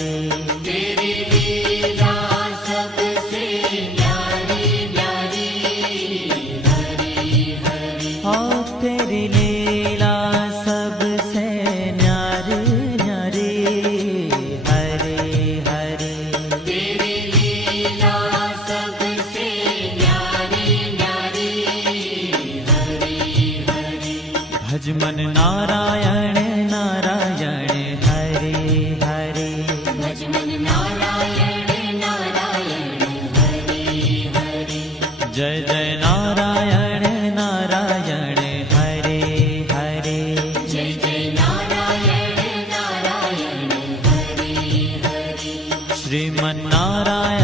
हरे। तेरी लीला सबसे न्यारी न्यारी, हरि हरि। ओ तेरी लीला सबसे न्यारी न्यारी, हरे हरे। तेरी लीला सबसे न्यारी न्यारी, हरि हरि। भज मन नारायण नारायण, हरे हरे। भज मन नारायण नारायण, हरि हरि। जय जय नारायण नारायण, हरे हरे। जय जय नारायण नारायण, हरि हरि। श्रीमन नारायण